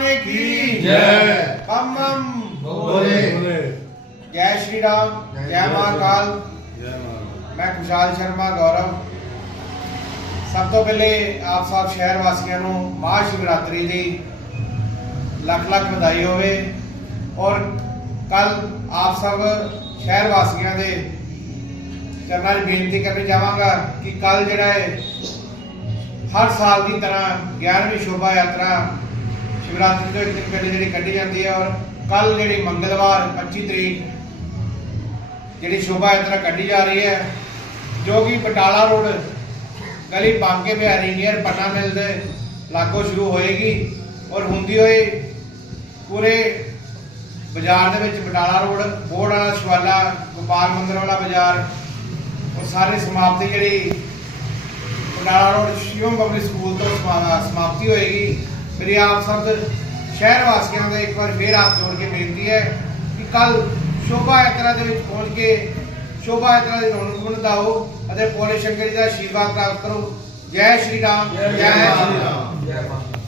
ਕੀ ਜੈ। ਹਮ ਹਮ ਬੋਲੇ। ਜੈ ਸ਼੍ਰੀ ਰਾਮ ਜੈ ਮਹਾਕਾਲ। ਮੈਂ ਖੁਸ਼ਹਾਲ ਸ਼ਰਮਾ ਗੌਰਵ। ਸਭ ਤੋਂ ਪਹਿਲੇ ਆਪ ਸਭ ਸ਼ਹਿਰ ਵਾਸੀਆਂ ਨੂੰ ਮਹਾ ਸ਼ਿਵਰਾਤਰੀ ਦੀ ਲੱਖ ਲੱਖ ਵਧਾਈ ਹੋਵੇ। ਔਰ ਕੱਲ ਆਪ ਸਭ ਸ਼ਹਿਰ ਵਾਸੀਆਂ ਦੇ ਚਰਨਾਂ 'ਚ ਬੇਨਤੀ ਕਰਨੀ ਚਾਹਾਂਗਾ ਕਿ ਕੱਲ ਜਿਹੜਾ ਹੈ ਹਰ ਸਾਲ ਦੀ ਤਰ੍ਹਾਂ 11ਵੀਂ ਸ਼ੋਭਾ ਯਾਤਰਾ ਸ਼ਿਵਰਾਤਰੀ ਤੋਂ ਇੱਕ ਦਿਨ ਪਹਿਲੇ ਜਿਹੜੀ ਕੱਢੀ ਜਾਂਦੀ ਹੈ ਔਰ ਕੱਲ ਜਿਹੜੀ ਮੰਗਲਵਾਰ 25 ਤਰੀਕ ਜਿਹੜੀ ਸ਼ੋਭਾ ਯਾਤਰਾ ਕੱਢੀ ਜਾ ਰਹੀ ਹੈ, ਜੋ ਕਿ ਬਟਾਲਾ ਰੋਡ, ਗਲੀ ਬਾਂਕੇ ਬਿਹਾਰੀ ਨੀਅਰ ਪਟਨਾ ਮਿਲ ਦੇ ਲਾਗੋਂ ਸ਼ੁਰੂ ਹੋਏਗੀ ਔਰ ਹੁੰਦੀ ਹੋਈ ਪੂਰੇ ਬਾਜ਼ਾਰ ਦੇ ਵਿੱਚ ਬਟਾਲਾ ਰੋਡ ਬੋੜ ਵਾਲਾ, ਸ਼ਵਾਲਾ, ਗੋਪਾਲ ਮੰਦਰ ਵਾਲਾ ਬਾਜ਼ਾਰ ਔਰ ਸਾਰੇ ਸਮਾਪਤੀ ਜਿਹੜੀ Batala road Shivam public school ਤੋਂ ਸਮਾ- ਸਮਾਪਤੀ ਹੋਏਗੀ। ਮੇਰੀ ਆਪ ਸਭ ਸ਼ਹਿਰ ਵਾਸੀਆਂ ਦਾ ਇੱਕ ਵਾਰ ਫੇਰ ਆਪ ਜੋੜ ਕੇ ਬੇਨਤੀ ਹੈ ਕਿ ਕੱਲ ਸ਼ੋਭਾ ਯਾਤਰਾ ਦੇ ਵਿੱਚ ਪਹੁੰਚ ਕੇ ਸ਼ੋਭਾ ਯਾਤਰਾ ਦੀ ਰੌਣਕ ਬਣਾਓ ਅਤੇ ਭੋਲੇ ਸ਼ੰਕਰ ਜੀ ਦਾ ਆਸ਼ੀਰਵਾਦ ਪ੍ਰਾਪਤ ਕਰੋ। ਜੈ ਸ਼੍ਰੀ ਰਾਮ ਜੈ ਸ਼੍ਰੀ ਰਾਮ। ਜੈ ਮਾਤਾ